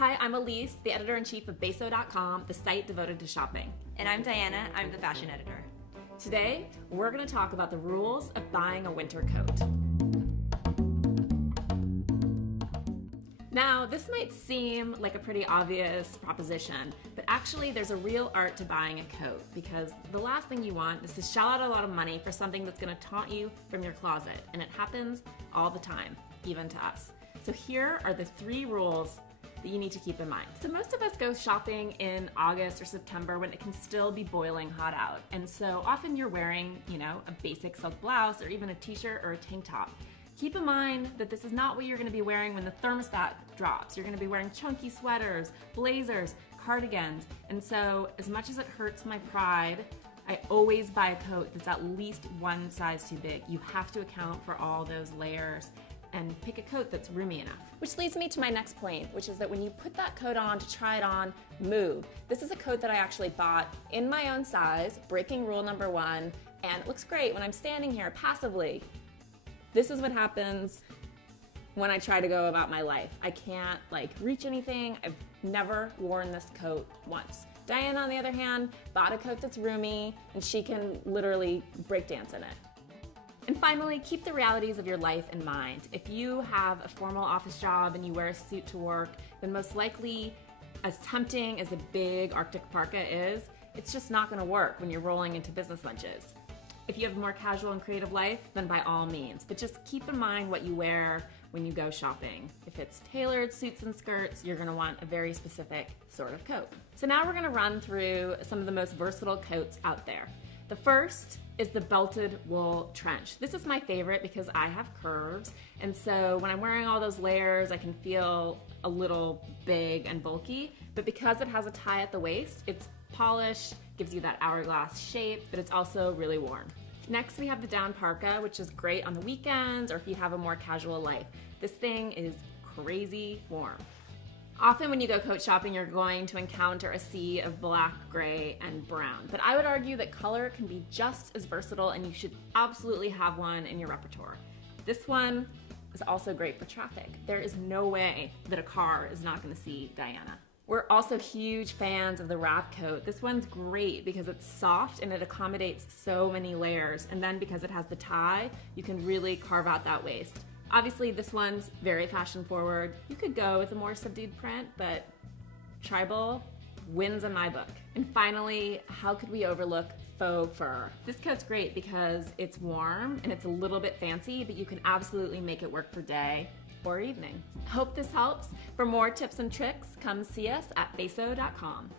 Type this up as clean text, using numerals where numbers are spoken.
Hi, I'm Elise, the editor-in-chief of Beso.com, the site devoted to shopping. And I'm Diana, I'm the fashion editor. Today, we're going to talk about the rules of buying a winter coat. Now, this might seem like a pretty obvious proposition, but actually there's a real art to buying a coat, because the last thing you want is to shell out a lot of money for something that's going to taunt you from your closet, and it happens all the time, even to us. So here are the 3 rules that you need to keep in mind. So most of us go shopping in August or September when it can still be boiling hot out. And so often you're wearing, a basic silk blouse or even a t-shirt or a tank top. Keep in mind that this is not what you're gonna be wearing when the thermostat drops. You're gonna be wearing chunky sweaters, blazers, cardigans. And so as much as it hurts my pride, I always buy a coat that's at least one size too big. You have to account for all those layers and pick a coat that's roomy enough. Which leads me to my next point, which is that when you put that coat on to try it on, move. This is a coat that I actually bought in my own size, breaking rule number 1, and it looks great when I'm standing here passively. This is what happens when I try to go about my life. I can't reach anything. I've never worn this coat once. Diana, on the other hand, bought a coat that's roomy, and she can literally breakdance in it. And finally, keep the realities of your life in mind. If you have a formal office job and you wear a suit to work, then most likely, as tempting as a big Arctic parka is, it's just not gonna work when you're rolling into business lunches. If you have a more casual and creative life, then by all means, but just keep in mind what you wear when you go shopping. If it's tailored suits and skirts, you're gonna want a very specific sort of coat. So now we're gonna run through some of the most versatile coats out there. The first is the belted wool trench. This is my favorite because I have curves, and so when I'm wearing all those layers, I can feel a little big and bulky, but because it has a tie at the waist, it's polished, gives you that hourglass shape, but it's also really warm. Next, we have the down parka, which is great on the weekends or if you have a more casual life. This thing is crazy warm. Often when you go coat shopping, you're going to encounter a sea of black, gray, and brown. But I would argue that color can be just as versatile and you should absolutely have one in your repertoire. This one is also great for traffic. There is no way that a car is not gonna see Diana. We're also huge fans of the wrap coat. This one's great because it's soft and it accommodates so many layers. And then because it has the tie, you can really carve out that waist. Obviously, this one's very fashion forward. You could go with a more subdued print, but tribal wins in my book. And finally, how could we overlook faux fur? This coat's great because it's warm and it's a little bit fancy, but you can absolutely make it work for day or evening. Hope this helps. For more tips and tricks, come see us at Beso.com.